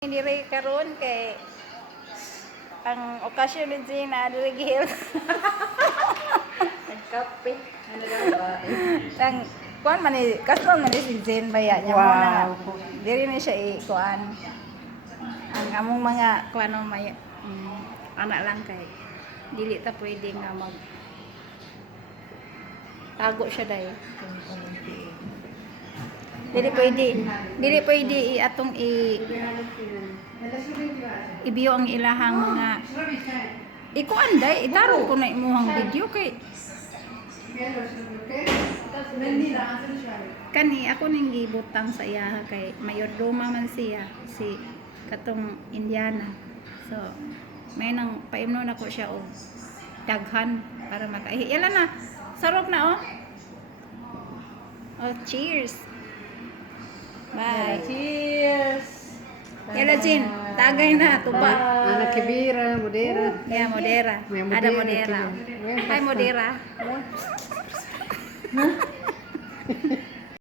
Diri karon kay ang okasyon ni Gina diri gihil. Nagkape. Ano lang ba? Ang kuan man ni custom man ni si Jen baya niya mo na nga. Diri ni siya kuan. Ang among mga kuan may anak lang kay dili ta pwede nga mag tago siya dai. Dili pwede atong ibiyo ang ilahang mga ikuan day itarong ko na imuhang video kay kani ako ning gibutang sa iya kay mayordoma man siya si katong Indiana, so may nang paimno na ko siya og daghan para makaihi yala na sarok na oh cheers. Bye. Cheers! Yala Jin, tagay na, tuba. Anak kibira, modera. Yeah, modera. May Ada modera, modera. tuloy. Hi modera.